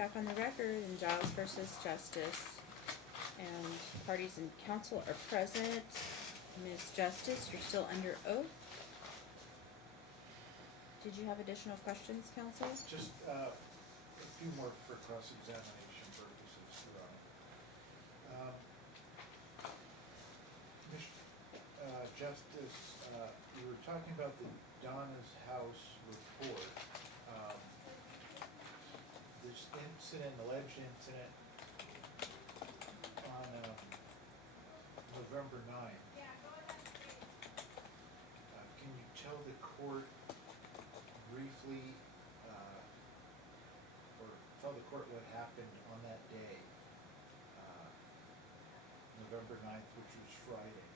back on the record in Giles versus Justice. And parties and counsel are present. Ms. Justice, you're still under oath. Did you have additional questions, counsel? Just a few more for cross-examination purposes. Ms. Justice, you were talking about the Donna's House report. This incident, alleged incident on November 9th. Can you tell the court briefly, or tell the court what happened on that day, November 9th, which was Friday?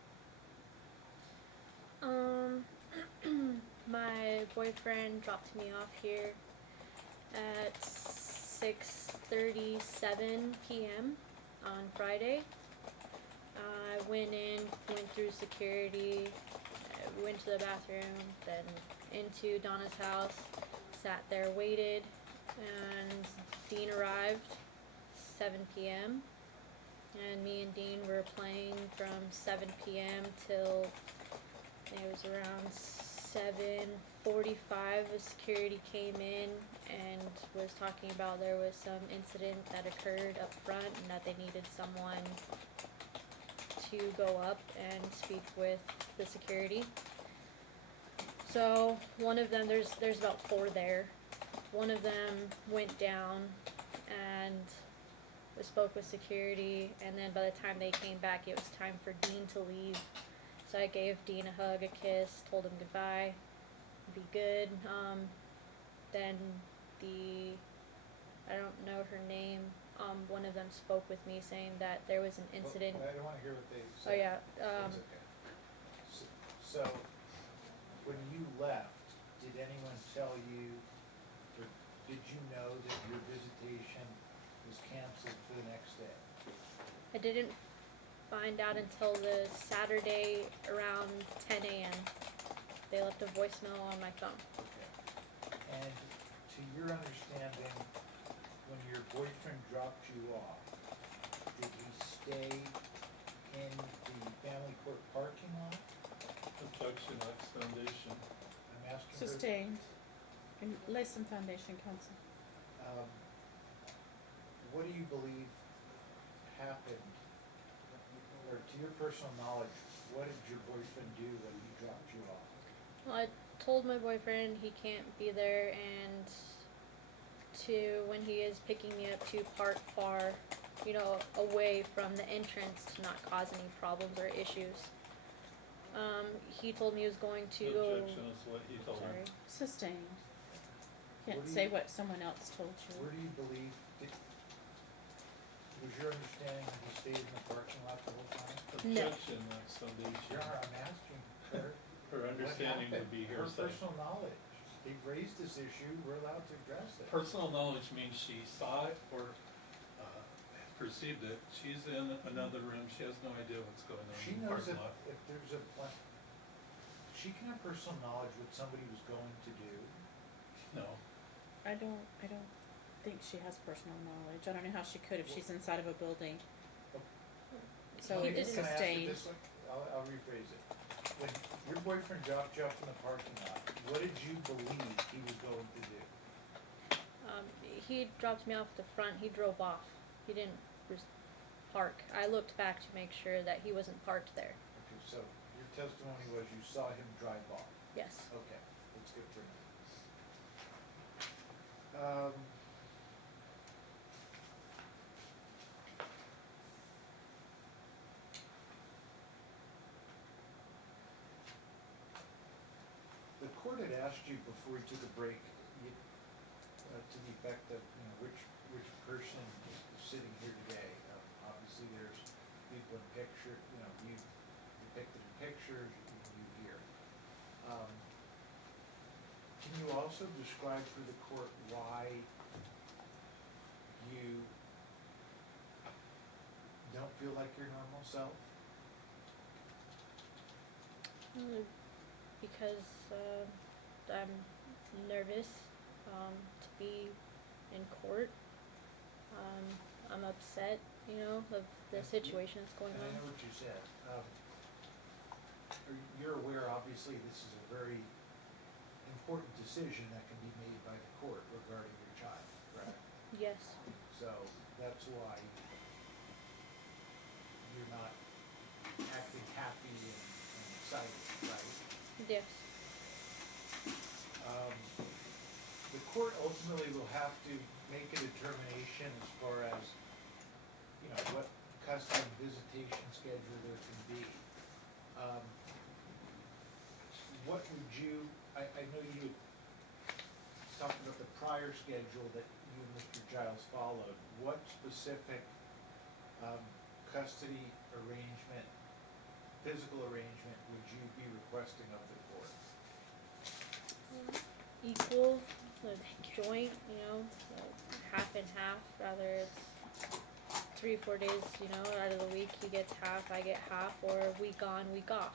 My boyfriend dropped me off here at 6:37 p.m. on Friday. I went through security, went to the bathroom, then into Donna's house, sat there, waited, and Dean arrived 7 p.m. and me and Dean were playing from 7 p.m. till it was around 7:45. The security came in and was talking about there was some incident that occurred up front and that they needed someone to go up and speak with the security. So one of them, there's about 4 there. One of them went down and spoke with security, and then by the time they came back, it was time for Dean to leave. So I gave Dean a hug, a kiss, told him goodbye, be good. Then I don't know her name, one of them spoke with me saying that there was an incident. Well, I don't want to hear what they said. Oh yeah. That's okay. So, when you left, did anyone tell you, or did you know that your visitation was canceled for the next day? I didn't find out until the Saturday around 10 a.m. They left a voicemail on my phone. Okay. And to your understanding, when your boyfriend dropped you off, did he stay in the family court parking lot? Objection, that's foundation. I'm asking her. Sustained. And lay some foundation, counsel. What do you believe happened, or to your personal knowledge, what did your boyfriend do when he dropped you off? Well, I told my boyfriend he can't be there, and when he is picking me up, to park far, away from the entrance to not cause any problems or issues. He told me he was going to go. Objection is what he told Sorry. me. Sustained. Can't What do say you- what someone else told Where you. do you believe, was your understanding that he stayed in the parking lot the whole time? No. Objection, that's foundation. I'm asking her. Her understanding would be Her hearsay. personal knowledge. They've raised this issue, we're allowed to address it. Personal knowledge means she saw it or perceived it. She's in another room, she has no idea what's going on She in the knows parking if, lot. if there's a, she can have personal knowledge what somebody was going to do. No. I don't think she has personal knowledge. I don't know how she could if she's inside of a building. So He it is didn't- Can I ask it sustained. this way? I'll rephrase it. When your boyfriend dropped you off in the parking lot, what did you believe he was going to do? He dropped me off at the front. He drove off. He didn't park. I looked back to make sure that he wasn't parked there. Okay, so your testimony was you saw him drive off. Yes. Okay, that's good for me. The court had asked you before we took a break, to the effect of, which person is sitting here today. Obviously, there's people in picture, you depicted in pictures, you here. Can you also describe for the court why you don't feel like your normal self? Because I'm nervous to be in court. I'm upset, you know, of the And situation that's going And I on. know what you said. You're aware, obviously, this is a very important decision that can be made by the court regarding your child, correct? Yes, So that's why you're not acting happy and excited, right? yes, The court ultimately will have to make a determination as far as, you know, what custom visitation schedule there can be. What would you, I know you talked about the prior schedule that you and Mr. Giles followed. What specific custody arrangement, physical arrangement would you be requesting of the court? equal, the joint, you know, half and half, rather it's 3-4 days, you know, out of the week he gets half, I get half, or week on, week off.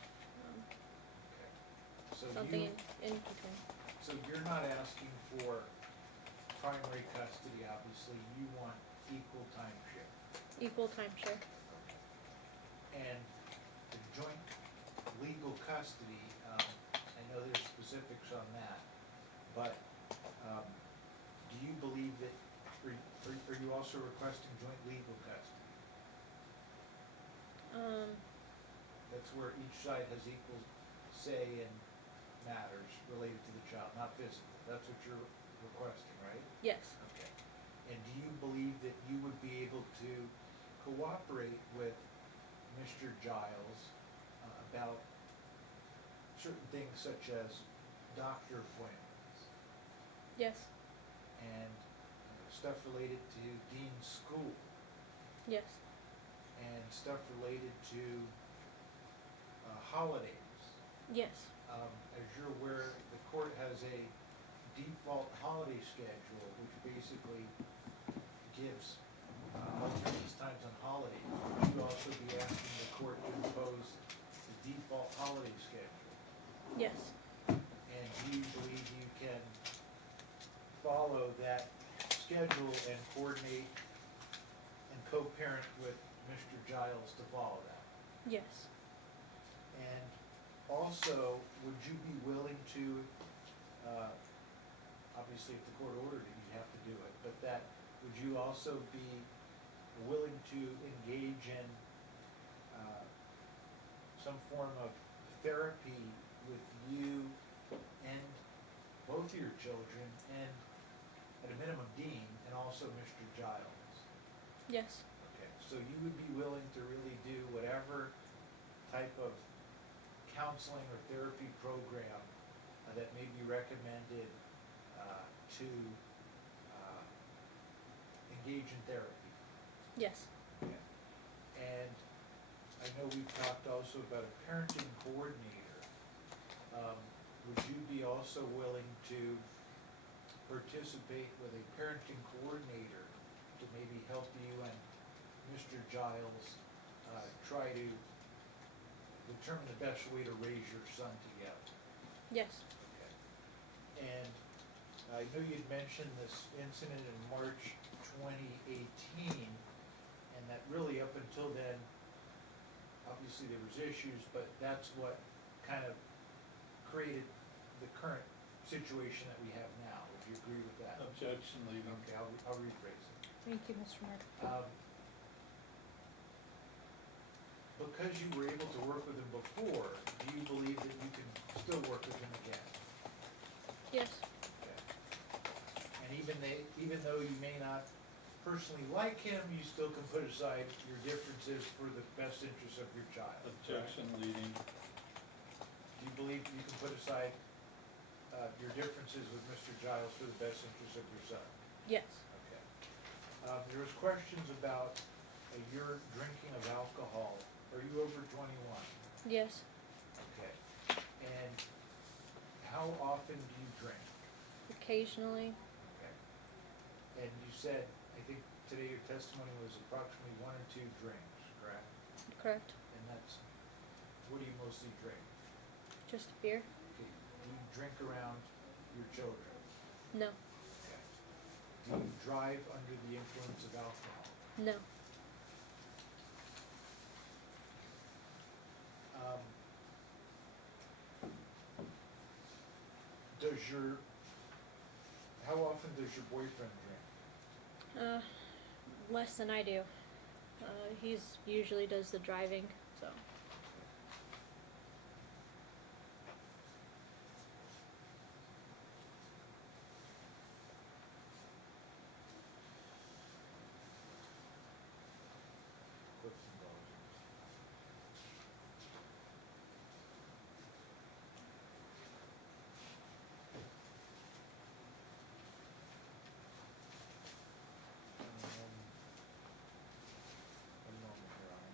Okay. So Something you, in between. so you're not asking for primary custody, obviously, you want equal time share. Equal time share. And the joint legal custody, I know there's specifics on that, but, do you believe that, are you also requesting joint legal custody? That's where each side has equal say in matters related to the child, not physical. That's what you're requesting, right? Yes, Okay. And do you believe that you would be able to cooperate with Mr. Giles about certain things such as doctor appointments yes, and stuff related to Dean's school yes, and stuff related to holidays? yes, As you're aware, the court has a default holiday schedule, which basically gives alternate times on holidays. Would you also be asking the court to impose the default holiday schedule? yes, And do you believe you can follow that schedule and coordinate and co-parent with Mr. Giles to follow that? yes, And also, would you be willing to, obviously if the court ordered it, you'd have to do it, but that, would you also be willing to engage in some form of therapy with you and both of your children and at a minimum Dean and also Mr. Giles? yes, Okay, so you would be willing to really do whatever type of counseling or therapy program that may be recommended to engage in therapy? yes, Okay. And I know we've talked also about a parenting coordinator. Would you be also willing to participate with a parenting coordinator to maybe help you and Mr. Giles try to determine the best way to raise your son together? yes, Okay. And I know you'd mentioned this incident in March 2018, and that really up until then, obviously there was issues, but that's what kind of created the current situation that we have now. Would you agree with that? Objection leaving. Okay, I'll rephrase it. Thank you, Mr. Mark. Because you were able to work with him before, do you believe that you can still work with him again? yes, Okay. And even though you may not personally like him, you still can put aside your differences for the best interest of your child? Objection leading. Do you believe you can put aside your differences with Mr. Giles for the best interest of your son? yes, Okay. There was questions about your drinking of alcohol. Are you over 21? yes, Okay. And how often do you drink? occasionally, Okay. And you said, I think today your testimony was approximately 1 or 2 drinks, correct? correct, And that's, what do you mostly drink? just beer, Okay. Do you drink around your children? no, Okay. Do you drive under the influence of alcohol? No. Um, how often does your boyfriend drink? Less than I do. He's usually does the driving, so. Clips and Dodgers. One moment here, Alan.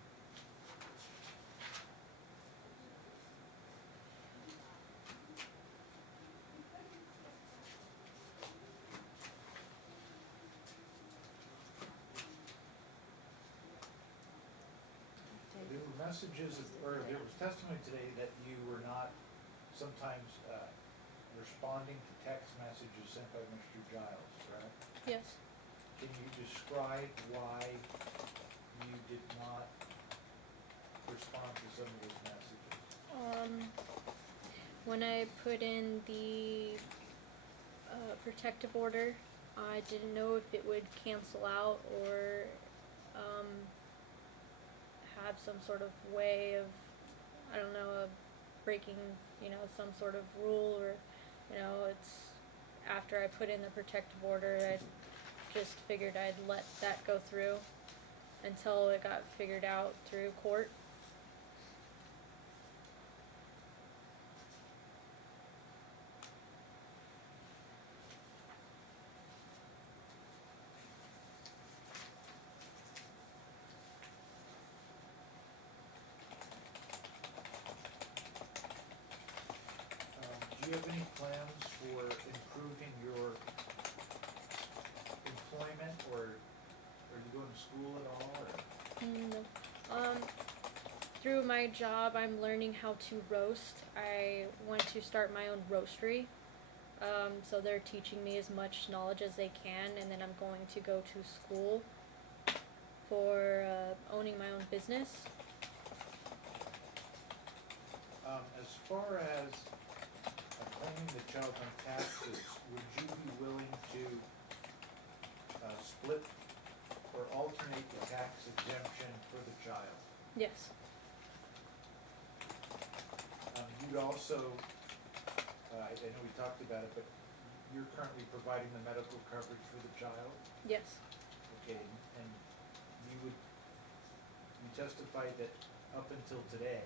There were messages, or there was testimony today that you were not sometimes responding to text messages sent by Mr. Giles, correct? Yes. Can you describe why you did not respond to some of those messages? When I put in the protective order, I didn't know if it would cancel out or have some sort of way of, I don't know, of breaking, some sort of rule, or, it's after I put in the protective order, I just figured I'd let that go through until it got figured out through court. Do you have any plans for improving your employment, or are you going to school at all, or? Through my job, I'm learning how to roast. I want to start my own roastery. So they're teaching me as much knowledge as they can, and then I'm going to go to school for owning my own business. As far as claiming the child on taxes, would you be willing to split or alternate the tax exemption for the child? Yes. You'd also, I know we talked about it, but you're currently providing the medical coverage for the child? Yes. Okay, and you testified that up until today,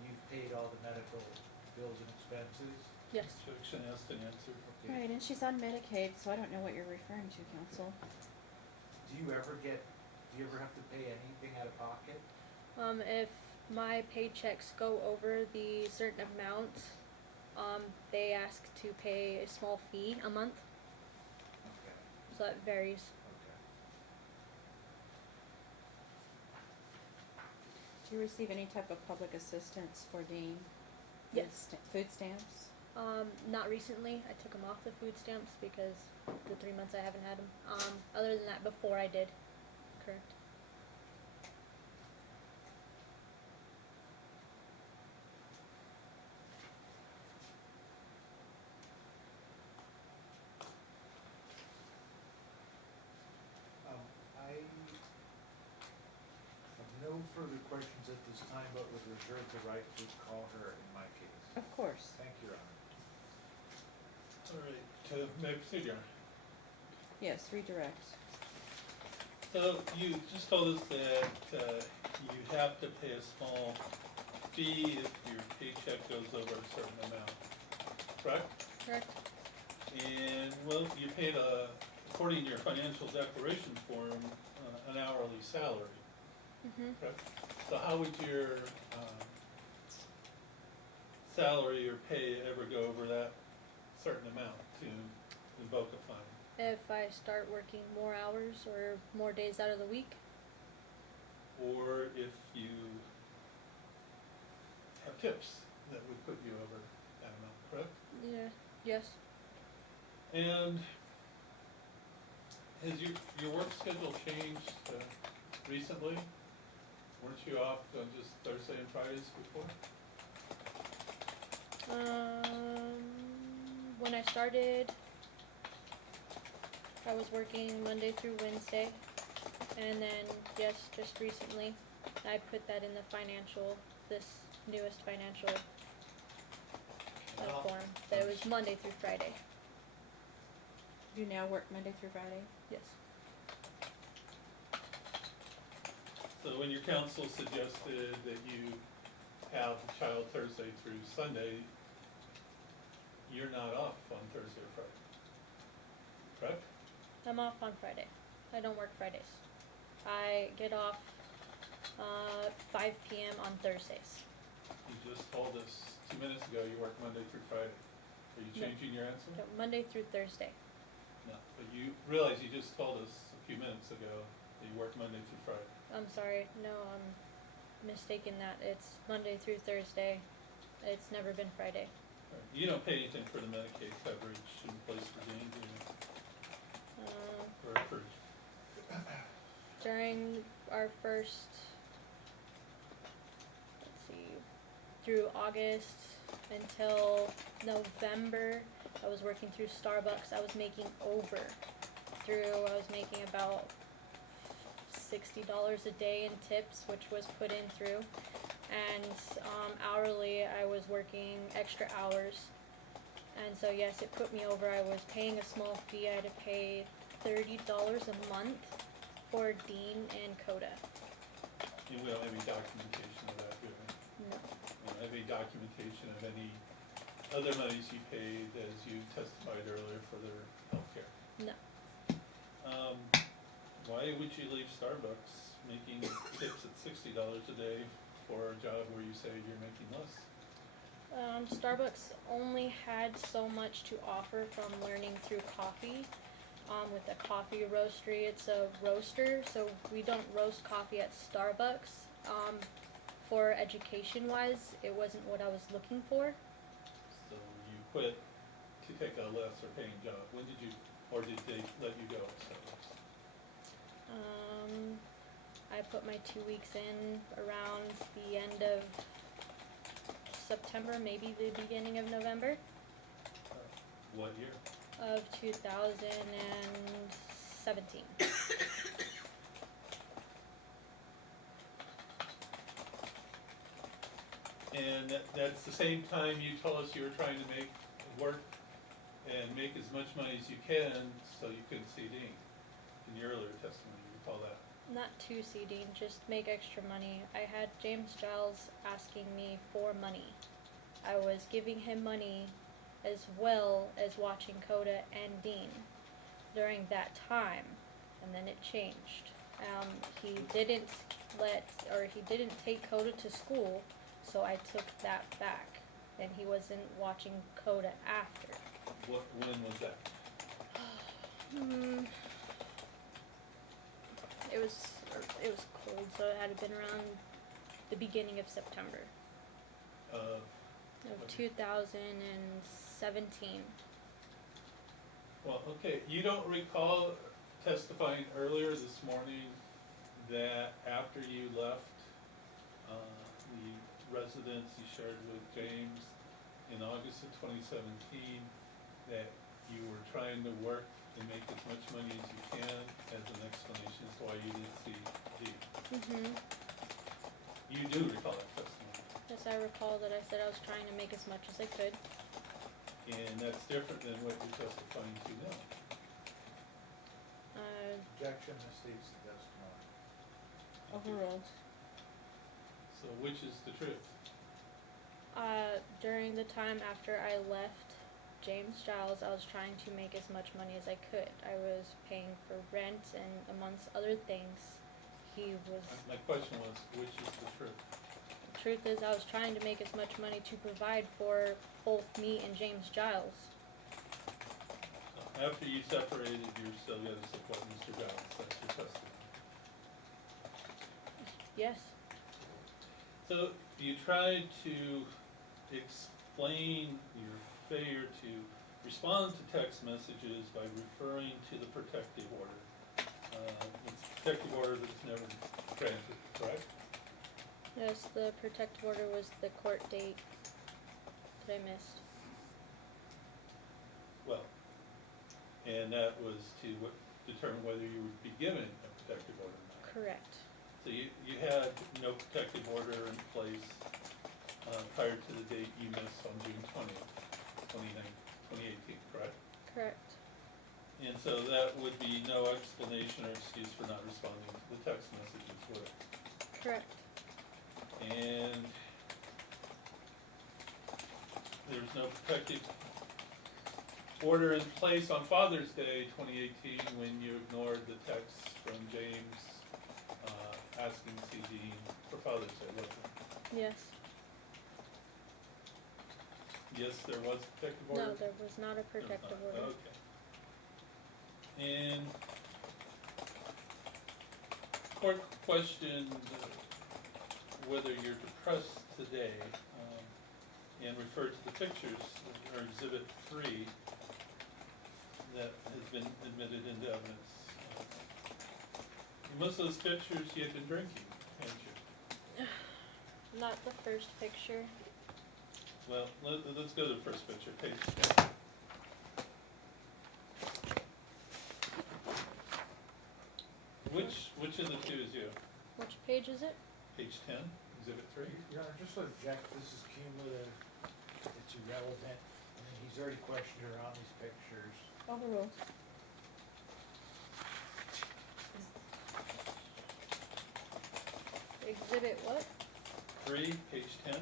you've paid all the medical bills and expenses? Yes. Objection asked and answered. Okay. Right, and she's on Medicaid, so I don't know what you're referring to, counsel. Do you ever have to pay anything out of pocket? If my paychecks go over the certain amount, they ask to pay a small fee a month, Okay, so that varies. okay. Do you receive any type of public assistance for the Yes. food stamps? Not recently. I took them off the food stamps because the 3 months I haven't had them. Other than that, before I did. Correct. I have no further questions at this time, but would reserve the right to call her in my case. Of course. Thank you, Your Honor. All right, may I proceed, Your Honor? Yes, redirect. So you just told us that you have to pay a small fee if your paycheck goes over a certain amount, correct? Correct. And, well, you paid according to your financial declaration form, an hourly salary, Mhm. correct? So how would your salary or pay ever go over that certain amount to invoke a fine? If I start working more hours or more days out of the week. Or if you have tips that would put you over that amount, correct? Yeah. Yes. And Has your work schedule changed recently? Weren't you off on just Thursday and Fridays before? When I started, I was working Monday through Wednesday, and then, yes, just recently, I put that in the this newest financial form, that it was Monday through Friday, You now work Monday through Friday? yes. So when your council suggested that you have the child Thursday through Sunday, you're not off on Thursday or Friday, correct? I'm off on Friday. I don't work Fridays. I get off 5 p.m. on Thursdays. You just told us 2 minutes ago you work Monday through Friday. Are you No. changing your answer? No, Monday through Thursday. No, but you realize you just told us a few minutes ago that you work Monday through Friday. I'm sorry. No, I'm mistaken that. It's Monday through Thursday. It's never been Friday. Right. You don't pay anything for the Medicaid coverage in place for Dean, do you? Or for, During our first, let's see, through August until November, I was working through Starbucks. I was making I was making about $60 a day in tips, which was put in through. And hourly, I was working extra hours. And so, yes, it put me over. I was paying a small fee. I had to pay $30 a month for Dean and Coda. and we don't have any documentation of that, do we? No. We don't have any documentation of any other monies you paid, as you testified earlier, for their health care. No. Why would you leave Starbucks making tips at $60 a day for a job where you say you're making less? Starbucks only had so much to offer from learning through coffee. With the coffee roastery, it's a roaster, so we don't roast coffee at Starbucks. For education-wise, it wasn't what I was looking for. So you quit to take a lesser paying job. When did you, or did they let you go at Starbucks? I put my 2 weeks in around the end of September, maybe the beginning of November What year? of 2017. And that's the same time you told us you were trying to make work and make as much money as you can so you couldn't see Dean in your earlier testimony, you recall that? Not too seeding, just make extra money. I had James Giles asking me for money. I was giving him money as well as watching Coda and Dean during that time, and then it changed. He didn't take Coda to school, so I took that back, and he wasn't watching Coda after. When was that? It was cold, so it had been around the beginning of September of Okay. 2017. Well, okay, you don't recall testifying earlier this morning that after you left the residence you shared with James in August of 2017, that you were trying to work and make as much money as you can as an explanation as to why you didn't see Dean? You do recall that testimony, Yes, I recall that I said I was trying to make as much as I could. and that's different than what you're testifying to now. Objection, this states the testimony. Overruled. So which is the truth? During the time after I left James Giles, I was trying to make as much money as I could. I was paying for rent, and amongst other things, he was... My question was, which is the truth? The truth is, I was trying to make as much money to provide for both me and James Giles. After you separated, you're still going to support Mr. Giles, that's your testimony. Yes. So you tried to explain your failure to respond to text messages by referring to the protective order. protective order that's never granted, correct? Yes, the protective order was the court date that I missed. Well, and that was to determine whether you would be given a protective order or not. Correct. So you had no protective order in place prior to the date you missed on June 20th, 2018, correct? Correct. And so that would be no explanation or excuse for not responding to the text messages, would it? Correct. And there's no protective order in place on Father's Day 2018 when you ignored the text from James asking to see Dean for Father's Day, wasn't it? Yes. Yes, there was a protective order? No, there was not a protective order. Okay. And court questioned whether you're depressed today, and referred to the pictures, or Exhibit 3, that has been admitted into evidence. In most of those pictures, you had been drinking, hadn't you? Not the first picture. Well, let's go to the first picture, page 10. Which of the two is you? Which page is it? Page 10, Exhibit 3? Your Honor, just to object, this is cumulative, it's irrelevant, I mean, he's already questioned her on these pictures. Overruled. Exhibit what? 3, page 10.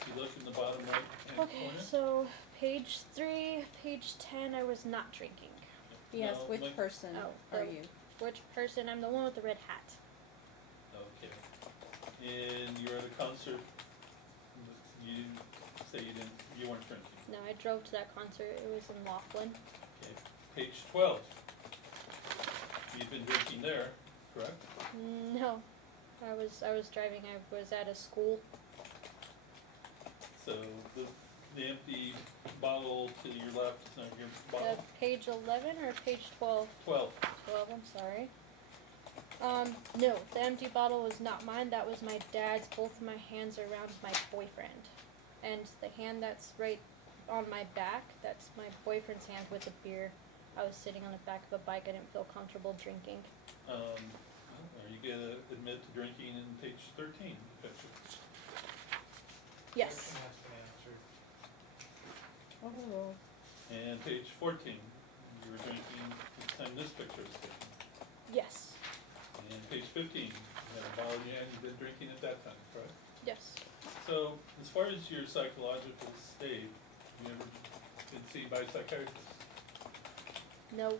If you look in the bottom right hand Okay, corner. so page 3, page 10, I was not drinking. Yes, No, which like- person Oh, are the- you? Which person? I'm the one with the red hat. Okay. And you were at a concert, you say you weren't drinking. No, I drove to that concert. It was in Laughlin. Okay. Page 12. You've been drinking there, correct? No, I was driving. I was at a school. So the empty bottle to your left is not your bottle? Page 11 or page 12? 12. 12, I'm sorry. No, the empty bottle was not mine. That was my dad's. Both of my hands are around my boyfriend. And the hand that's right on my back, that's my boyfriend's hand with the beer. I was sitting on the back of a bike. I didn't feel comfortable drinking. Are you gonna admit to drinking in page 13, the picture? Yes. Question has been answered. Overruled. And page 14, you were drinking at the time this picture was taken. Yes. And page 15, you had a bottle in your hand, you've been drinking at that time, correct? Yes. So, as far as your psychological state, you ever been seen by a psychiatrist? No.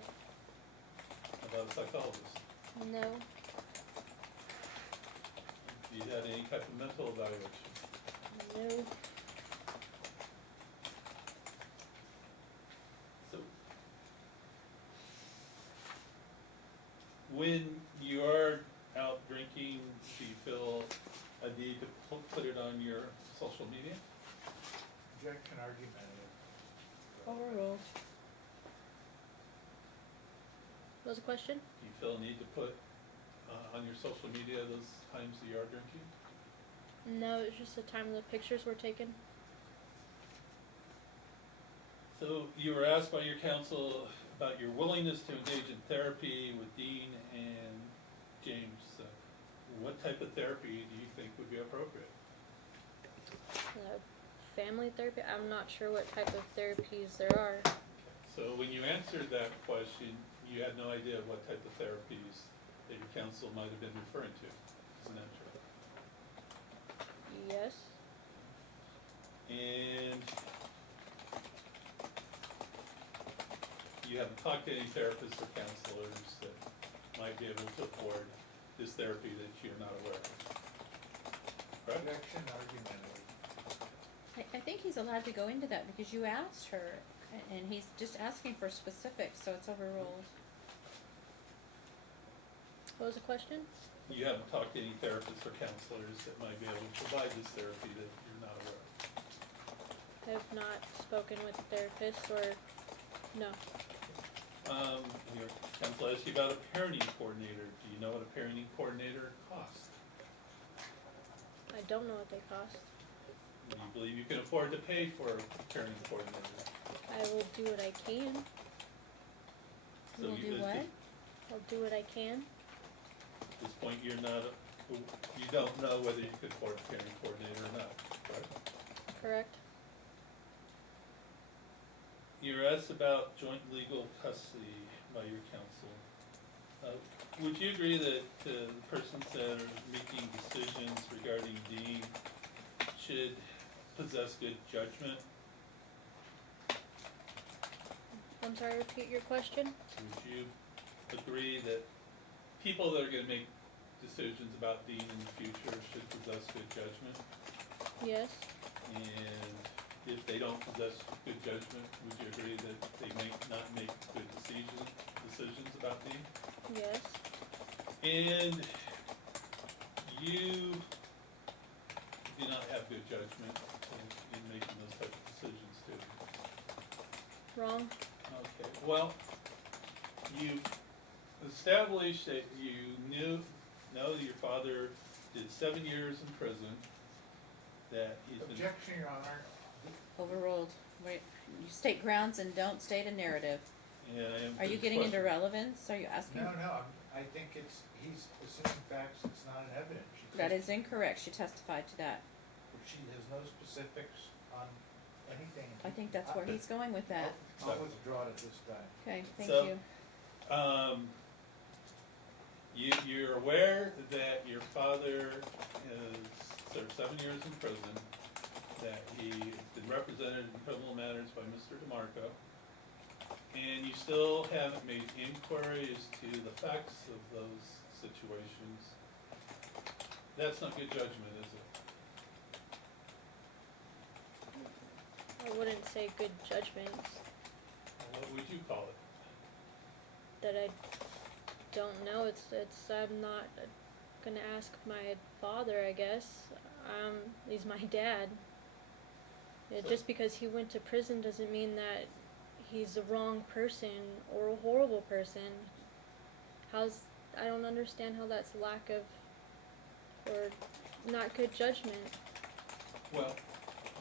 About a psychologist? No. Have you had any type of mental evaluation? No. So, when you are out drinking, do you feel a need to put it on your social media? Objection argumentative. Overruled. What was the question? Do you feel a need to put on your social media those times that you are drinking? No, it was just the time the pictures were taken. So you were asked by your counsel about your willingness to engage in therapy with Dean and James. What type of therapy do you think would be appropriate? Family therapy? I'm not sure what type of therapies there are. So when you answered that question, you had no idea what type of therapies that your counsel might have been referring to. Isn't that true? Yes. And you haven't talked to any therapists or counselors that might be able to afford this therapy that you're not aware of, correct? Objection argumentative. I think he's allowed to go into that because you asked her, and he's just asking for specifics, so it's overruled. What was the question? You haven't talked to any therapists or counselors that might be able to provide this therapy that you're not aware of? I have not spoken with a therapist or no. Your counsel also asked you about a parenting coordinator. Do you know what a parenting coordinator costs? I don't know what they cost. Do you believe you can afford to pay for a parenting coordinator? I will do what I can. So Will do it's what? just- I'll do what I can. At this point, you don't know whether you could afford a parenting coordinator or not, right? Correct? You're asked about joint legal custody by your counsel. Would you agree that the persons that are making decisions regarding Dean should possess good judgment? I'm sorry, repeat your question? Would you agree that people that are gonna make decisions about Dean in the future should possess good judgment? Yes. And if they don't possess good judgment, would you agree that they may not make good decisions about Dean? Yes. And you do not have good judgment in making those types of decisions too. Wrong? Okay, well, you established that you know that your father did 7 years in prison, that he's been. Objection, Your Honor. Overruled. Wait, you state grounds and don't state a narrative. Yeah, I am. Are you getting into relevance? Are you asking? No, I think he's assuming facts, it's not an evidence. That is incorrect. She testified to that. She has no specifics on anything. I think that's where he's going with that. I'll withdraw it at this time. Okay, thank So- you. You're aware that your father has served 7 years in prison, that he's been represented in criminal matters by Mr. DeMarco, and you still haven't made inquiries to the facts of those situations. That's not good judgment, is it? I wouldn't say good judgment. What would you call it? That I don't know. It's I'm not gonna ask my father, I guess. He's my dad. So- Just because he went to prison doesn't mean that he's the wrong person or a horrible person. I don't understand how that's lack of or not good judgment. Well,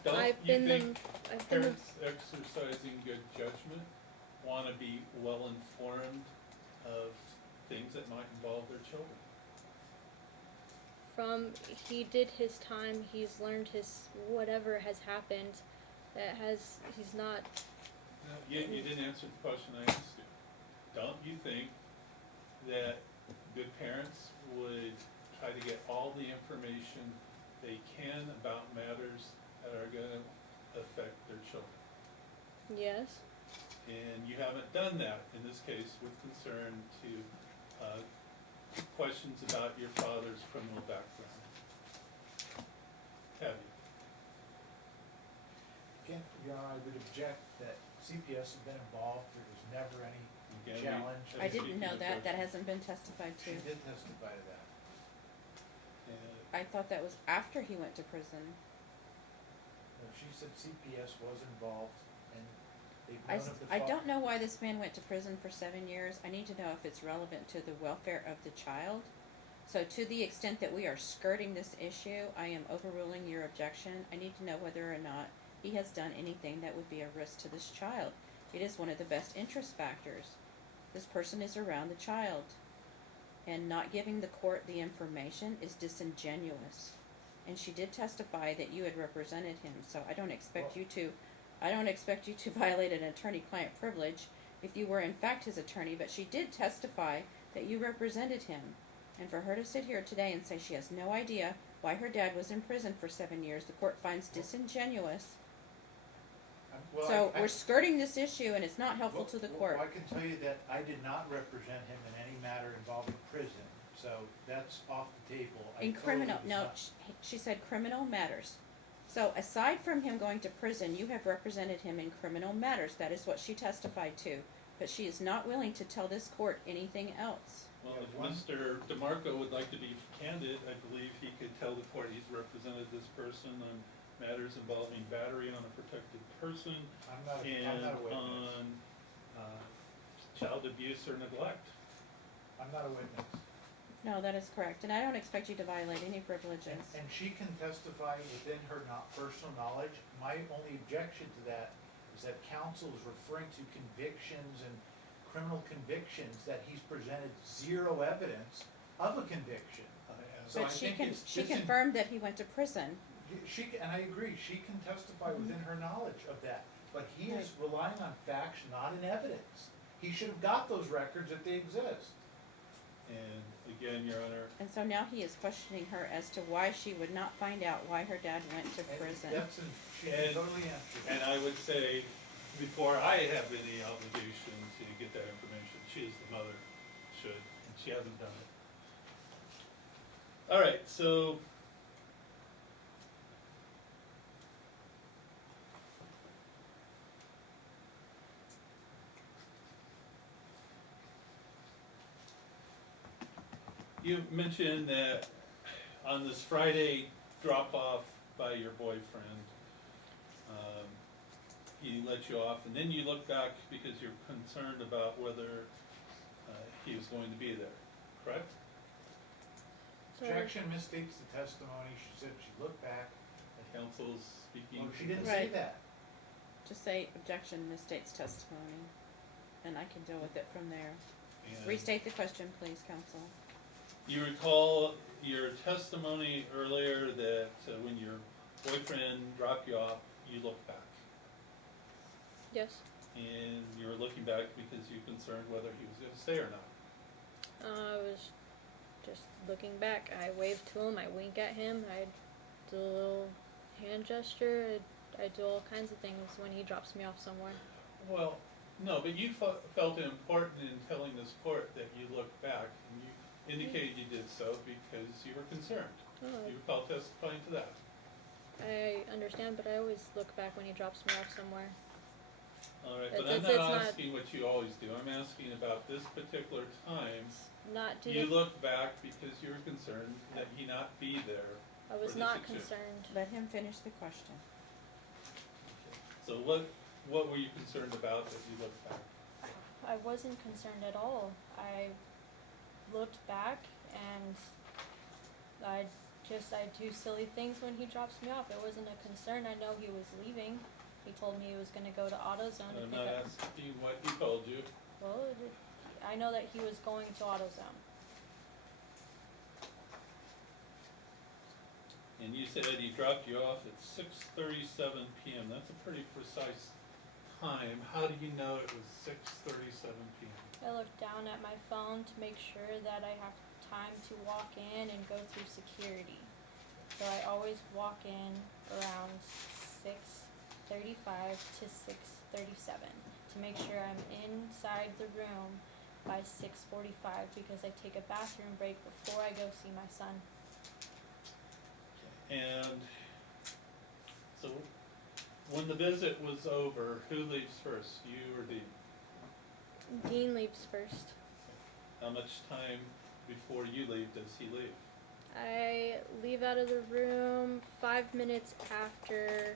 don't I've you been think I've been the parents exercising good judgment want to be well informed of things that might involve their children? he did his time, he's learned his whatever has happened he's not. No, you didn't answer the question I asked you. Don't you think that good parents would try to get all the information they can about matters that are going to affect their children? Yes. And you haven't done that in this case with concern to questions about your father's criminal background. Have you? Again, Your Honor, I would object that CPS has been involved, there was never any Again, challenge. I didn't know that. That hasn't been testified She to. did testify to that. I thought that was after he went to prison. No, she said CPS was involved and they've known of the I don't know why this man went to prison for 7 years. I need to know if it's relevant to the welfare of the child. So to the extent that we are skirting this issue, I am overruling your objection. I need to know whether or not he has done anything that would be a risk to this child. It is one of the best interest factors. This person is around the child. And not giving the court the information is disingenuous. And she did testify that you had represented him, so I don't expect you to violate an attorney-client privilege if you were in fact his attorney, but she did testify that you represented him. And for her to sit here today and say she has no idea why her dad was in prison for 7 years, the court finds disingenuous. So we're skirting this issue and it's not helpful to the court. Well, I can tell you that I did not represent him in any matter involving prison, so that's off the table. In criminal, no, she said criminal matters. So aside from him going to prison, you have represented him in criminal matters. That is what she testified to. But she is not willing to tell this court anything else. Well, if Mr. DeMarco would like to be candid, I believe he could tell the court he's represented this person on matters involving battery on a protected person I'm not a and witness. on child abuse or neglect. I'm not a witness. No, that is correct, and I don't expect you to violate any privileges. And she can testify within her personal knowledge. My only objection to that is that counsel is referring to convictions and criminal convictions that he's presented zero evidence of a conviction. So But I think she it's confirmed that he went to prison. and I agree, she can testify within her knowledge of that, but he is relying on facts, not in evidence. He should have got those records if they exist. And again, Your Honor, And so now he is questioning her as to why she would not find out why her dad went to And prison. she can totally answer that. and I would say, before I have any obligation to get that information, she as the mother should, and she hasn't done it. All right, so you mentioned that on this Friday drop-off by your boyfriend, he let you off, and then you look back because you're concerned about whether he was going to be there, correct? So Objection misstates the testimony. She said she looked back. The counsel's speaking. She didn't say Right. that. Just say objection misstates testimony, and I can deal with it from there. And Restate the question, please, counsel. you recall your testimony earlier that when your boyfriend dropped you off, you looked back. yes, And you were looking back because you're concerned whether he was going to stay or not. I was just looking back. I waved to him. I wink at him. I do a little hand gesture. I do all kinds of things when he drops me off somewhere. Well, no, but you felt it important in telling this court that you looked back, and you indicated you did so because you were concerned. Oh, You recall testifying to that. I understand, but I always look back when he drops me off somewhere. All right, It's- but I'm it's not not- asking what you always do. I'm asking about this particular time. Not due You to, looked back because you were concerned that he not be there. I was for this not situation. concerned. Let him finish the question. So what were you concerned about that you looked back? I wasn't concerned at all. I looked back and I do silly things when he drops me off. It wasn't a concern. I know he was leaving. He told me he was gonna go to AutoZone to I'm pick not up. asking what he told you. Well, I know that he was going to AutoZone. And you said he dropped you off at 6:37 p.m. That's a pretty precise time. How do you know it was 6:37 p.m.? I looked down at my phone to make sure that I have time to walk in and go through security. So I always walk in around 6:35 to 6:37 to make sure I'm inside the room by 6:45 because I take a bathroom break before I go see my son. And so when the visit was over, who leaves first, you or Dean? Dean leaves first. How much time before you leave does he leave? I leave out of the room 5 minutes after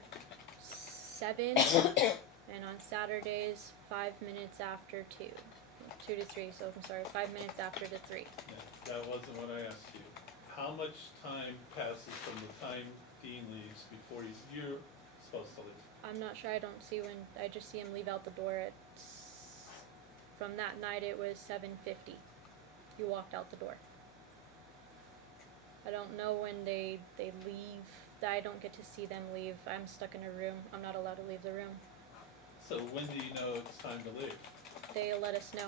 7, and on Saturdays 5 minutes after 2. 2 to 3, so I'm sorry, 5 minutes after to 3. Yeah, that wasn't what I asked you. How much time passes from the time Dean leaves before you're supposed to leave? I'm not sure, I don't see when, I just see him leave out the door at, from that night it was 7:50. He walked out the door. I don't know when they leave, I don't get to see them leave. I'm stuck in a room, I'm not allowed to leave the room. So when do you know it's time to leave? They let us know.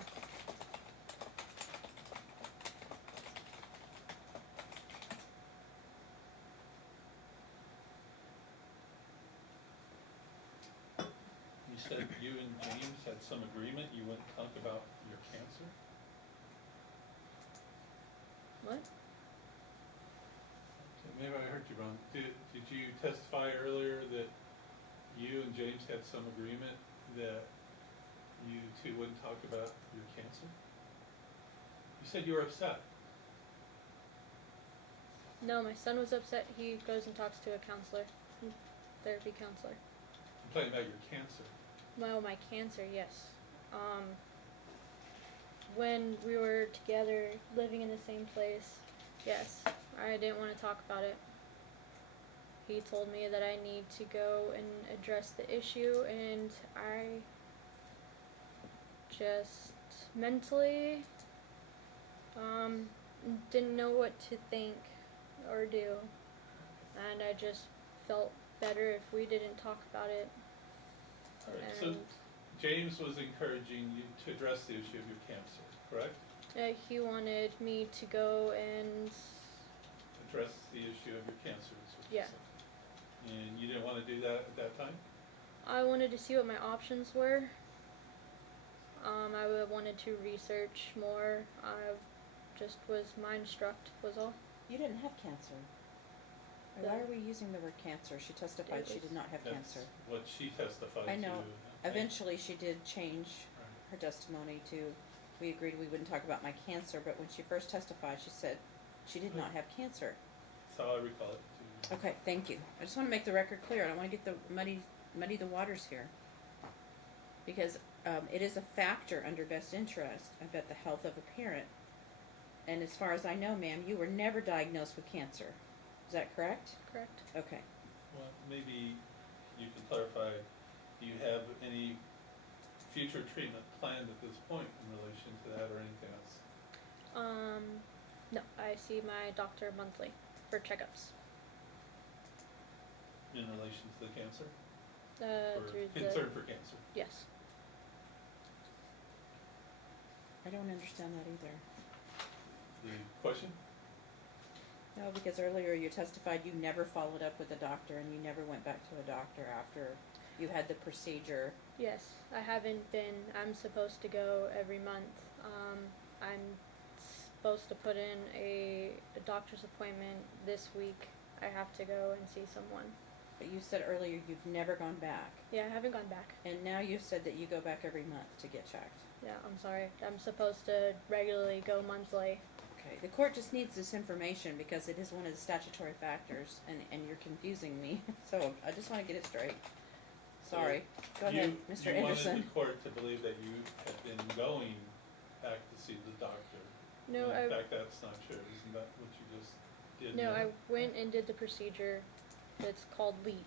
You said you and James had some agreement, you wouldn't talk about your cancer? What? Okay, maybe I heard you wrong. Did you testify earlier that you and James had some agreement that you two wouldn't talk about your cancer? You said you were upset. No, my son was upset. He goes and talks to a counselor, therapy counselor. I'm talking about your cancer. Well, my cancer, yes. when we were together, living in the same place, yes, I didn't want to talk about it. He told me that I need to go and address the issue, and I just mentally didn't know what to think or do, and I just felt better if we didn't talk about it. Alright, so And James was encouraging you to address the issue of your cancer, correct? he wanted me to go and Address the issue of your cancer, is what you Yeah. said. And you didn't wanna do that at that time? I wanted to see what my options were. I wanted to research more. I just was mind struck, was all. You didn't have cancer. Why are we using the word cancer? She testified she did not have That's cancer. what she testified to. I know. Eventually, she did change Right. her testimony to, we agreed we wouldn't talk about my cancer, but when she first testified, she said she did not have cancer. That's how I recall it too. Okay, thank you. I just wanna make the record clear. I don't wanna get the muddy the waters here. Because, it is a factor under best interest, I bet, the health of a parent. And as far as I know, ma'am, you were never diagnosed with cancer. Is that correct? Correct. Okay. Well, maybe you can clarify, do you have any future treatment planned at this point in relation to that or anything else? No, I see my doctor monthly for checkups. In relation to the cancer? Through Or concern for cancer? yes. I don't understand that either. The question? No, because earlier you testified you never followed up with a doctor and you never went back to a doctor after you had the procedure. Yes, I haven't been. I'm supposed to go every month. I'm supposed to put in a doctor's appointment this week. I have to go and see someone. But you said earlier you've never gone back. Yeah, I haven't gone back. And now you've said that you go back every month to get checked. Yeah, I'm sorry. I'm supposed to regularly go monthly. Okay, the court just needs this information because it is one of the statutory factors and you're confusing me. So I just wanna get it straight. Sorry. Go ahead, Mr. You Anderson. wanted the court to believe that you had been going back to see the doctor. No, In fact, that's not true. Isn't that what you just did? No, now? I went and did the procedure. It's called LEAP.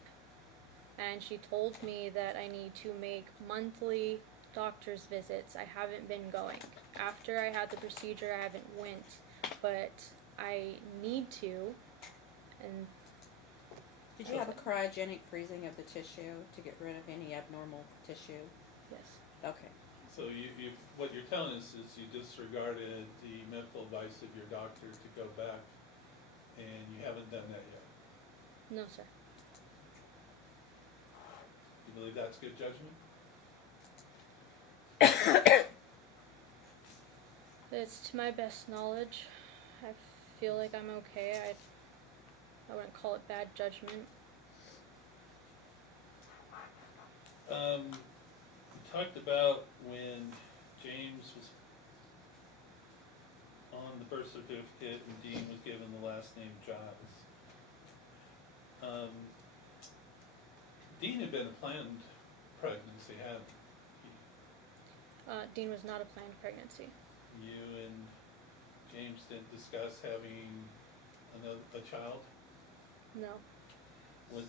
And she told me that I need to make monthly doctor's visits. I haven't been going. After I had the procedure, I haven't went, but I need to. And Did you have a cryogenic freezing of the tissue to get rid of any abnormal tissue? yes, Okay. So you, what you're telling us is you disregarded the medical advice of your doctor to go back, and you haven't done that yet. no sir. You believe that's good judgment? It's to my best knowledge. I feel like I'm okay. I wouldn't call it bad judgment. We talked about when James was on the birth certificate and Dean was given the last name Giles. Dean had been a planned pregnancy, hadn't he? Dean was not a planned pregnancy. You and James didn't discuss having a child? No. Was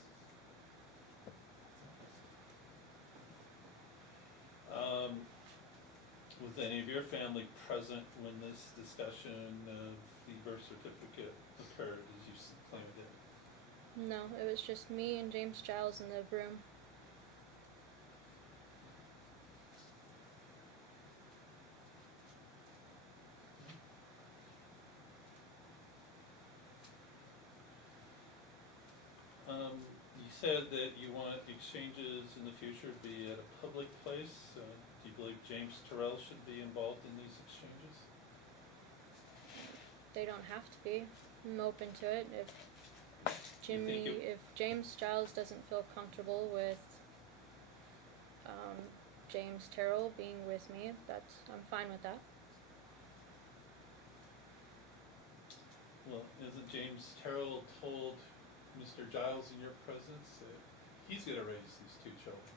was any of your family present when this discussion of the birth certificate occurred, as you claim it did? No, it was just me and James Giles in the room. You said that you want exchanges in the future to be at a public place. Do you believe James Terrell should be involved in these exchanges? They don't have to be. I'm open to it. If if James Giles doesn't feel comfortable with James Terrell being with me, I'm fine with that. Well, isn't James Terrell told Mr. Giles in your presence that he's going to raise these two children?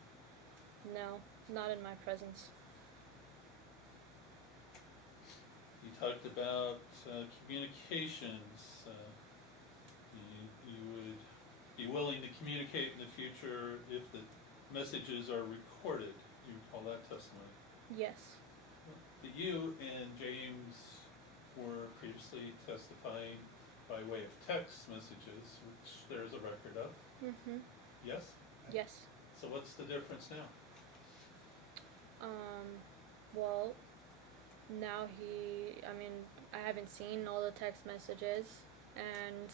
No, not in my presence. talked about communications. You would be willing to communicate in the future if the messages are recorded. You recall that testimony? Yes. But you and James were previously testifying by way of text messages, which there's a record of. Mhm. Yes? Yes. So what's the difference now? Well, now I haven't seen all the text messages, and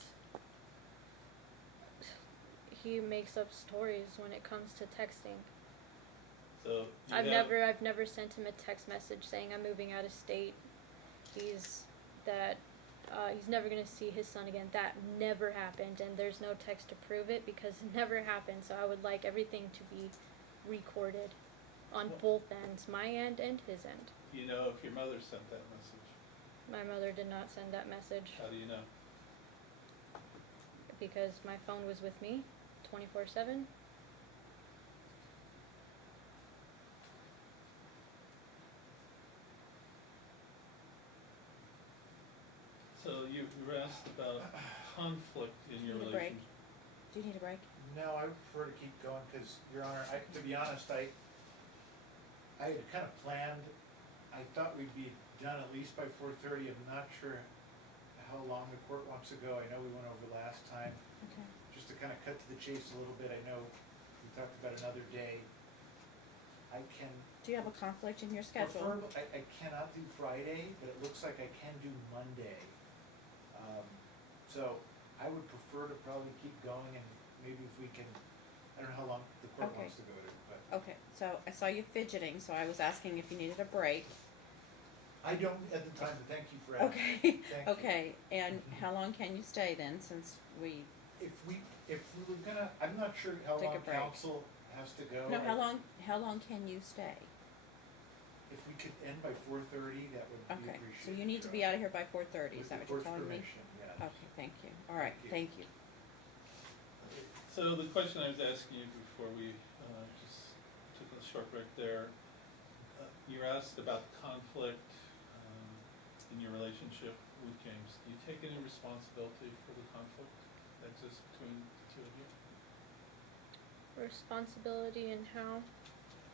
he makes up stories when it comes to texting. So I've never sent him a text message saying I'm moving out of state. He's never gonna see his son again. That never happened, and there's no text to prove it because it never happened. So I would like everything to be recorded on both ends, my end and his end. You know if your mother sent that message? My mother did not send that message How do you know? because my phone was with me 24/7. So you were asked about conflict in your Need a break? relationship. Do you need a break? No, I would prefer to keep going, because, Your Honor, to be honest, I had kind of planned, I thought we'd be done at least by 4:30. I'm not sure how long the court wants to go. I know we went over last time. Okay. Just to kind of cut to the chase a little bit, I know we talked about another day. I can Do you have a conflict in your schedule? I cannot do Friday, but it looks like I can do Monday. So I would prefer to probably keep going, and maybe if we can, I don't know how long the court Okay. wants to go to, but Okay, so I saw you fidgeting, so I was asking if you needed a break. I don't at the time, but thank you for asking. Okay, Thank you. okay, and how long can you stay then, since we, If we were gonna, I'm not sure how Take a long break. council has to go. no, how long can you stay? If we could end by 4:30, that would be Okay, appreciated. so you need to be out of here by 4:30, is that what you're telling me? With the court's permission, yes. Okay, thank you, all right, Thank thank you. So the question I was asking you before we just took a short break there, you were asked about conflict in your relationship with James. Do you take any responsibility for the conflict that exists between the two of you? Responsibility and how?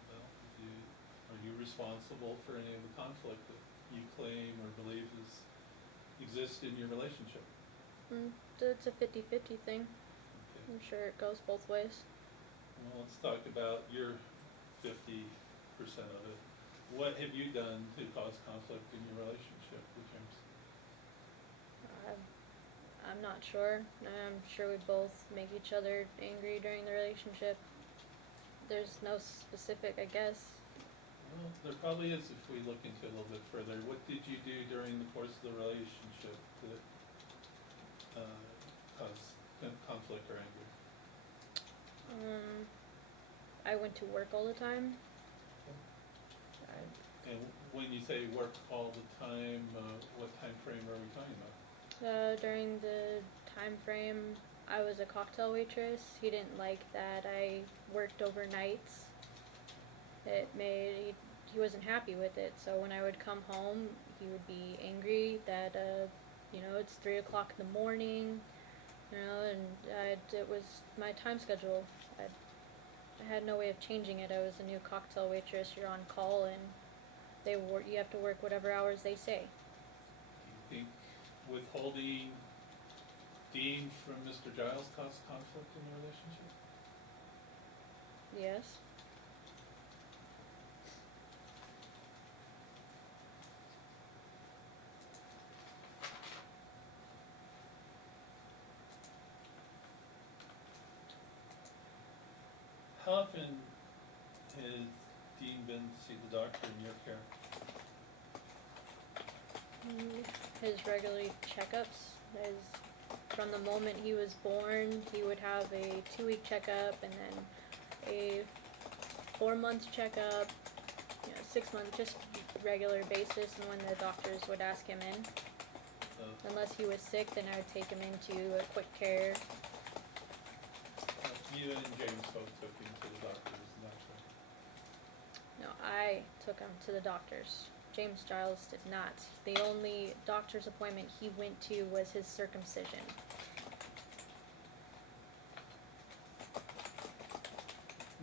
Well, are you responsible for any of the conflict that you claim or believe exists in your relationship? It's a 50-50 thing. Okay. I'm sure it goes both ways. Well, let's talk about your 50% of it. What have you done to cause conflict in your relationship with James? I'm not sure. I'm sure we both make each other angry during the relationship. There's no specific, I guess. Well, there probably is if we look into it a little bit further. What did you do during the course of the relationship that caused conflict or anger? I went to work all the time. And when you say work all the time, what time frame are we talking about? During the time frame, I was a cocktail waitress. He didn't like that I worked overnights. He wasn't happy with it. So when I would come home, he would be angry that it's 3 o'clock in the morning, and it was my time schedule. I had no way of changing it. I was a new cocktail waitress. You're on call, and you have to work whatever hours they say. Do you think withholding Dean from Mr. Giles caused conflict in your relationship? Yes. How often has Dean been to see the doctor in your care? His regular checkups. From the moment he was born, he would have a 2-week checkup, and then a 4-month checkup, 6 months, just regular basis, and when the doctors would ask him in. Unless he was sick, then I would take him into a quick care. You and James both took him to the doctor, isn't that so? No, I took him to the doctors. James Giles did not. The only doctor's appointment he went to was his circumcision.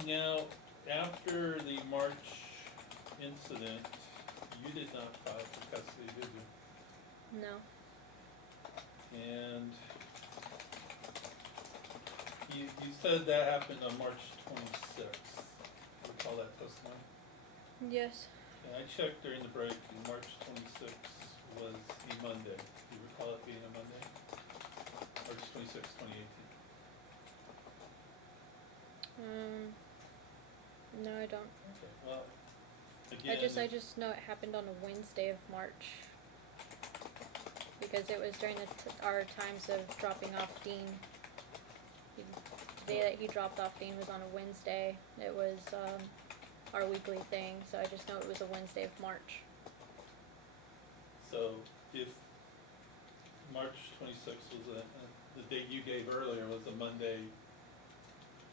Now, after the March incident, you did not file for custody, did you? No. And you said that happened on March 26th. Recall that testimony? Yes. Yeah, I checked during the break, and March 26th was a Monday. Do you recall it being a Monday? March 26th, 2018. No, I don't. Okay, well, again. I just know it happened on a Wednesday of March. Because it was during our times of dropping off Dean. The day that he dropped off Dean was on a Wednesday. It was our weekly thing, so I just know it was a Wednesday of March. So if March 26th was the date you gave earlier was a Monday,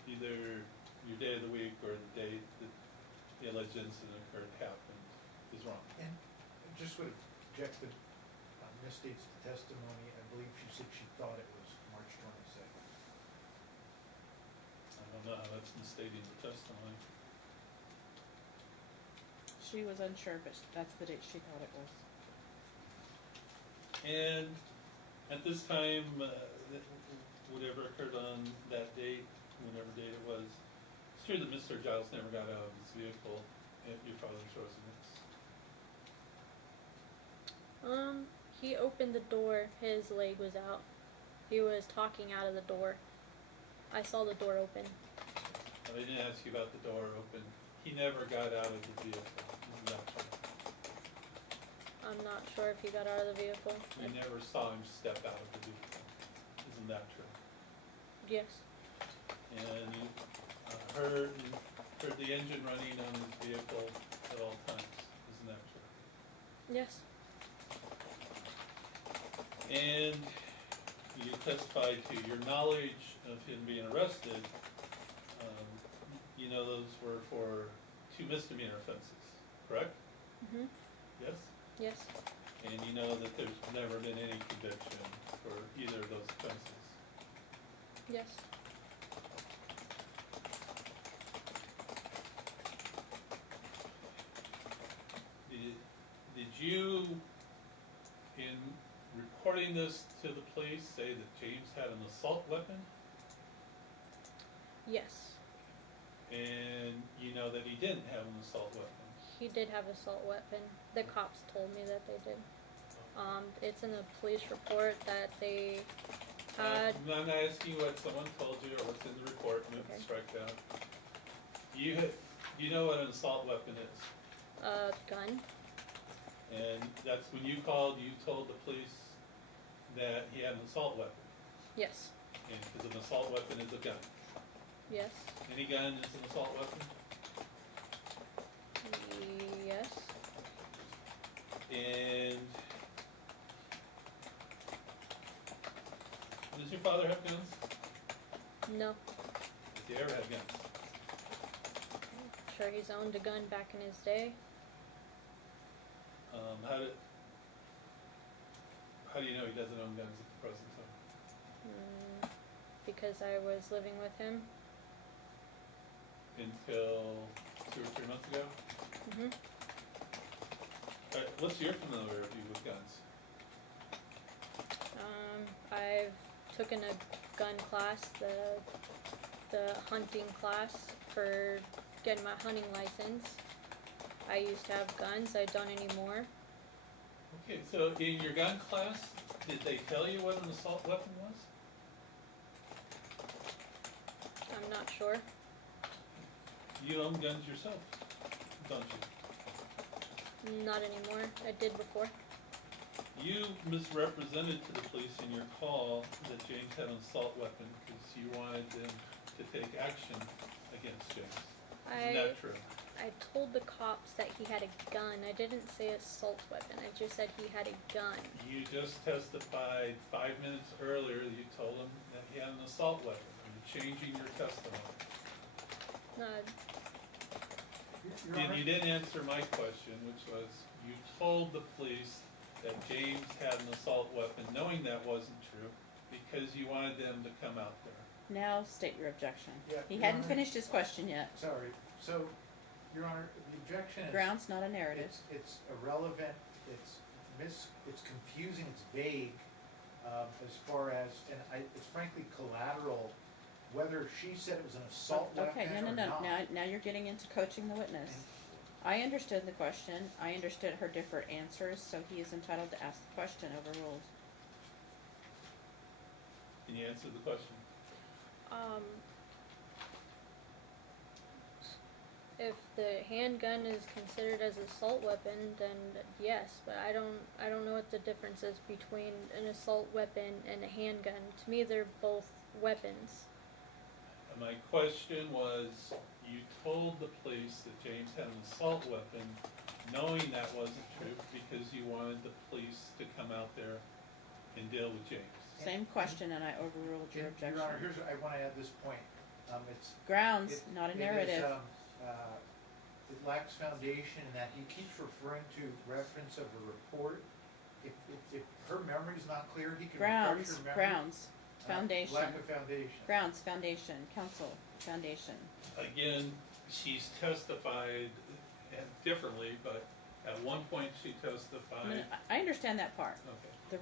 either your day of the week or the day that the alleged incident occurred happened is wrong. And just would object that misstates the testimony. I believe she said she thought it was March 22nd. I don't know how that's misstating the testimony. She was unsure, but that's the date she thought it was. And at this time, whatever occurred on that date, whatever date it was, it's true that Mr. Giles never got out of his vehicle at your father's residence. He opened the door, his leg was out. He was talking out of the door. I saw the door open. I didn't ask you about the door open. He never got out of the vehicle. Isn't that true? I'm not sure if he got out of the vehicle. You never saw him step out of the vehicle. Isn't that true? Yes. And you heard the engine running on his vehicle at all times. Isn't that true? Yes. And you testified to your knowledge of him being arrested. You know those were for 2 misdemeanor offenses, correct? Mhm. Yes? Yes. And you know that there's never been any conviction for either of those offenses. Yes. Did you, in reporting this to the police, say that James had an assault weapon? Yes. And you know that he didn't have an assault weapon? He did have an assault weapon. The cops told me that they did. It's in the police report that they had. I'm not asking what someone told you or what's in the report, move Okay. to strike down. You know what an assault weapon is? A gun. And that's when you called, you told the police that he had an assault weapon. Yes. And because an assault weapon is a gun. Yes. Any gun is an assault weapon? Yes. And does your father have guns? No. Does he ever have guns? Sure, he's owned a gun back in his day. How do you know he doesn't own guns at the present time? Because I was living with him. Until 2 or 3 months ago? Mhm. What's your familiarity with guns? I've taken a gun class, the hunting class for getting my hunting license. I used to have guns. I don't anymore. Okay, so in your gun class, did they tell you what an assault weapon was? I'm not sure. You own guns yourself, don't you? Not anymore. I did before. You misrepresented to the police in your call that James had an assault weapon because you wanted them to take action against James. Isn't that true? I told the cops that he had a gun. I didn't say assault weapon. I just said he had a gun. You just testified 5 minutes earlier that you told him that he had an assault weapon. Are you changing your testimony? No, Your Honor, You didn't answer my question, which was, you told the police that James had an assault weapon, knowing that wasn't true, because you wanted them to come out there. Now state your objection. Yeah, He Your hadn't Honor. finished his question yet. Sorry, so, Your Honor, the objection is. Grounds, not a narrative. It's irrelevant, it's confusing, it's vague, as far as, it's frankly collateral, whether she said it was an assault weapon Okay, or no, not. now you're getting into coaching the witness. I understood the question, I understood her different answers, so he is entitled to ask the question overruled. Can you answer the question? If the handgun is considered as an assault weapon, then yes, but I don't know what the difference is between an assault weapon and a handgun. To me, they're both weapons. My question was, you told the police that James had an assault weapon, knowing that wasn't true, because you wanted the police to come out there and deal with James. Same question, and I overruled your objection. Your Honor, here's, I wanna add this point, Grounds, not a narrative. It lacks foundation in that he keeps referring to reference of a report. If her memory's not clear, he can refresh her memory. Grounds, foundation. Lack of foundation. Grounds, foundation, counsel, foundation. Again, she's testified differently, but at one point she testified. I understand that part. Okay.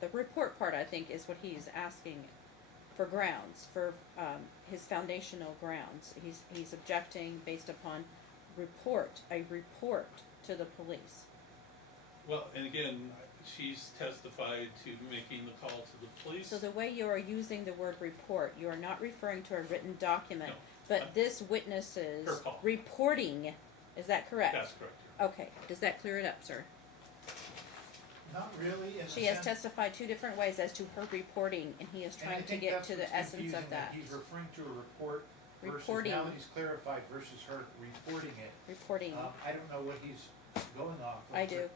The report part, I think, is what he's asking for grounds, for his foundational grounds. He's objecting based upon a report to the police. Well, and again, she's testified to making the call to the police. So the way you are using the word report, you are not referring to a written document, No. but this witness's Her call. reporting. Is that correct? That's correct. Okay. Does that clear it up, sir? Not really, in the She has sense- testified two different ways as to her reporting, and he is and I trying to think get that's to the what's essence confusing, of that. He's referring to a report versus Reporting. now that he's clarified versus her reporting it. Reporting. I don't know what he's going off of. I do.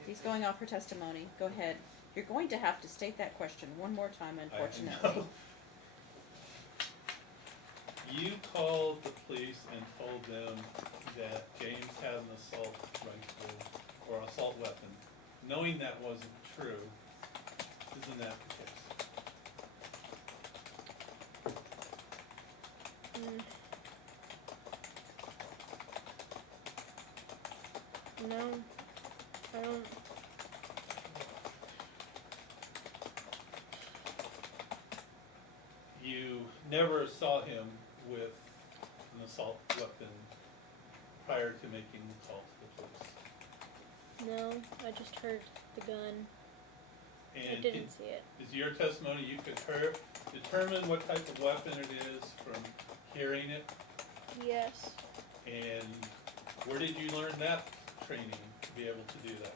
He's He's going off her testimony. Go ahead. You're going to have to state that question one more time, I unfortunately. know. You called the police and told them that James had an assault rifle or assault weapon, knowing that wasn't true. Isn't that the case? No, I don't. You never saw him with an assault weapon prior to making the call to the police. No, I just heard the gun. I And didn't see it. is your testimony you could determine what type of weapon it is from hearing it? Yes. And where did you learn that training to be able to do that?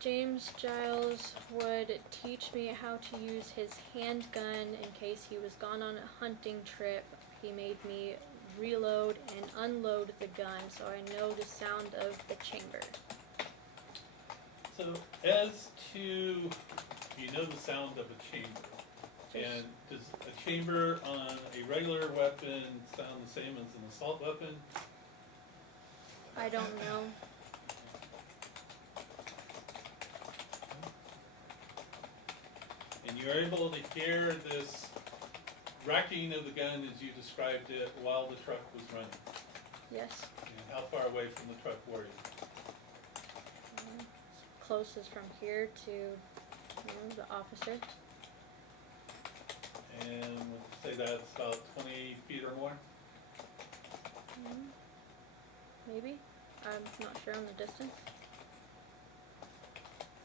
James Giles would teach me how to use his handgun in case he was gone on a hunting trip. He made me reload and unload the gun so I know the sound of the chamber. So as to, you know the sound of a chamber, and does a chamber on a regular weapon sound the same as an assault weapon? I don't know. And you're able to hear this racking of the gun as you described it while the truck was running. Yes. And how far away from the truck were you? Closest from here to the officer. And we'll say that's about 20 feet or more? Maybe. I'm not sure on the distance.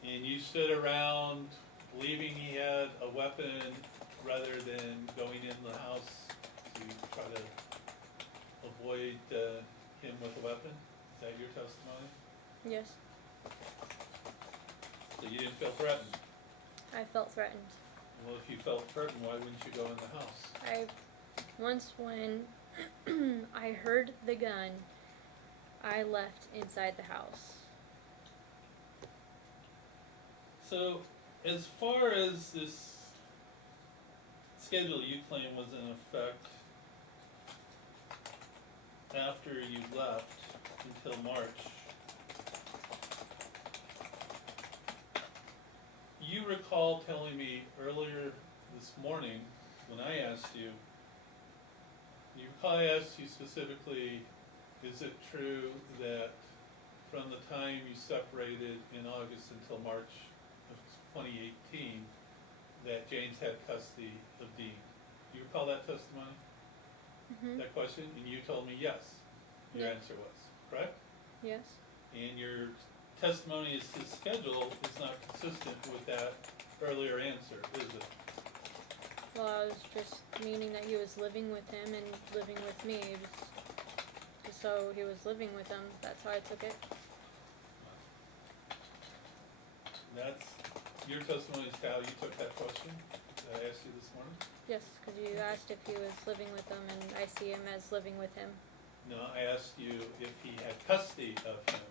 And you stood around believing he had a weapon rather than going in the house to try to avoid him with a weapon? Is that your testimony? Yes. So you didn't feel threatened? I felt threatened. Well, if you felt threatened, why wouldn't you go in the house? Once when I heard the gun, I left inside the house. So, as far as this schedule you claim was in effect after you left until March, you recall telling me earlier this morning, when I asked you, you recall I asked you specifically, is it true that from the time you separated in August until March of 2018, that James had custody of Dean? You recall that testimony, that question? And you told me yes. Your Yeah. answer was, correct? Yes. And your testimony as to schedule is not consistent with that earlier answer, is it? Well, I was just meaning that he was living with him and living with me. It was just so he was living with him. That's how I took it. That's your testimony as to how you took that question that I asked you this morning? Yes, because you asked if he was living with him, and I see him as living with him. No, I asked you if he had custody of him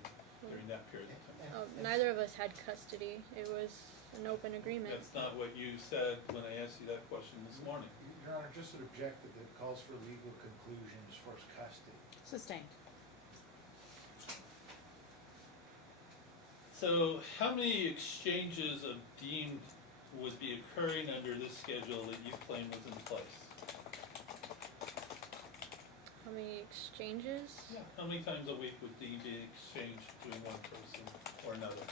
during that period of time. Oh, neither of us had custody. It was an open agreement. That's not what you said when I asked you that question this morning. Your Honor, just an objective that calls for legal conclusion as far as custody. Sustained. So how many exchanges of Dean would be occurring under this schedule that you claim was in place? How many exchanges? Yeah. How many times a week would Dean be exchanged between one person or another?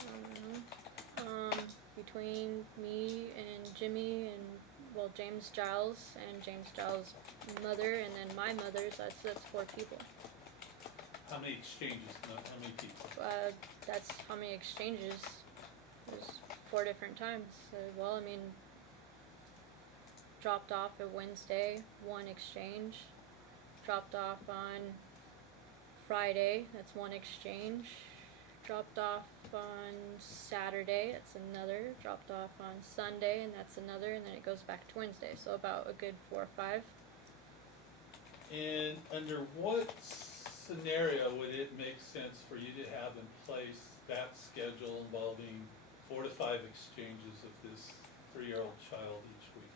I don't know. Between me and Jimmy and, well, James Giles and James Giles' mother and then my mother's, that's 4 people. How many exchanges, not how many people? That's how many exchanges. There's 4 different times. Well, I mean, dropped off a Wednesday, 1 exchange. Dropped off on Friday, that's 1 exchange. Dropped off on Saturday, that's another. Dropped off on Sunday, and that's another, and then it goes back to Wednesday. So about a good 4 or 5. And under what scenario would it make sense for you to have in place that schedule involving 4 to 5 exchanges of this 3-year-old child each week?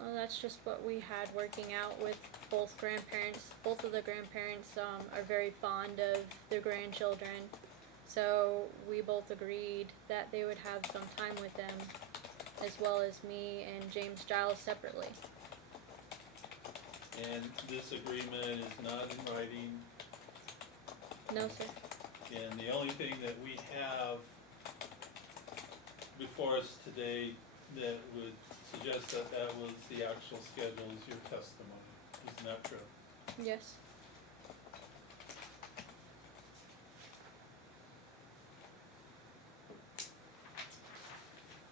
Well, that's just what we had working out with both grandparents. Both of the grandparents are very fond of their grandchildren. So we both agreed that they would have some time with them, as well as me and James Giles separately. And this agreement is not in writing, No, sir. and the only thing that we have before us today that would suggest that that was the actual schedule is your testimony. Isn't that true? Yes.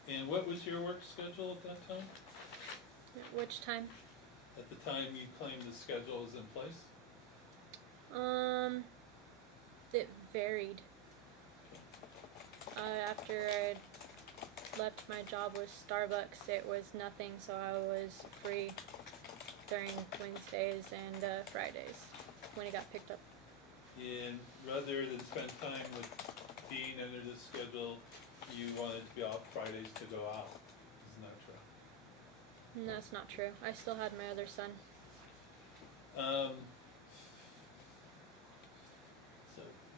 And what was your work schedule at that time? Which time? At the time you claimed the schedule was in place? It varied. After I left my job with Starbucks, it was nothing, so I was free during Wednesdays and Fridays when it got picked up. And rather than spend time with Dean under this schedule, you wanted to be off Fridays to go out. Isn't that true? And that's not true. I still had my other son. So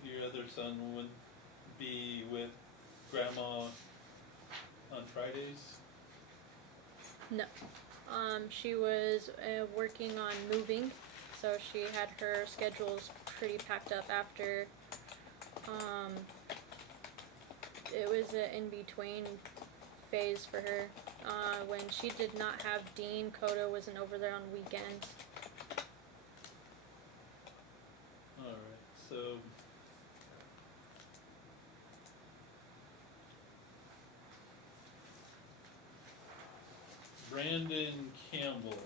your other son would be with Grandma on Fridays? No. She was working on moving, so she had her schedules pretty packed up after. It was an in-between phase for her. When she did not have Dean, Coda wasn't over there on weekends. Alright, so Brandon Campbell,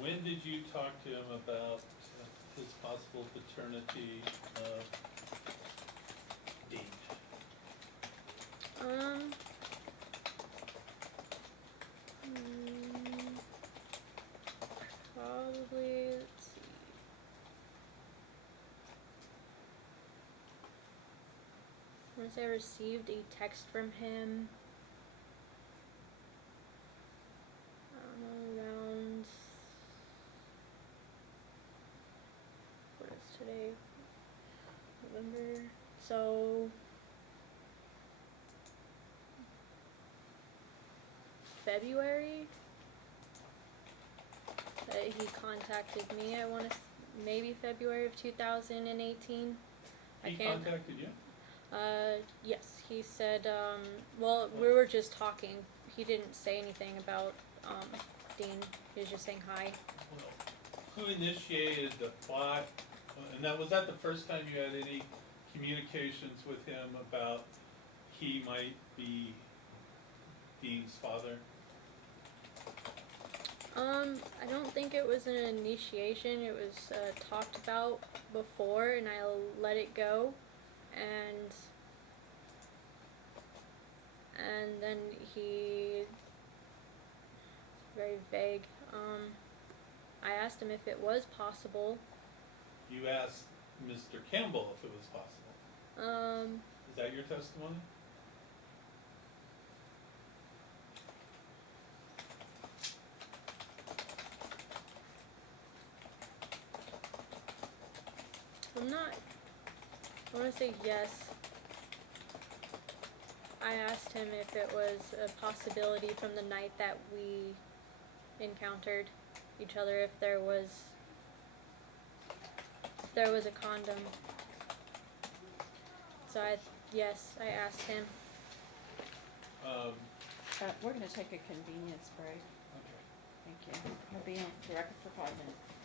when did you talk to him about his possible paternity of Dean? Probably, let's see. Once I received a text from him, I don't know, around, what is today? November. So February that he contacted me. I want to maybe February of 2018. I He can't. contacted you? Yes, he said. Well, we were just talking. He didn't say anything about Dean. He was just saying hi. Well, who initiated the plot? And was that the first time you had any communications with him about he might be Dean's father? I don't think it was an initiation. It was talked about before, and I let it go, and then he very vague. I asked him if it was possible. You asked Mr. Campbell if it was possible. Is that your testimony? I'm not. I want to say yes. I asked him if it was a possibility from the night that we encountered each other, if there was a condom. So yes, I asked him. We're gonna take a convenience break. Okay. Thank you. We'll be on the record for 5 minutes.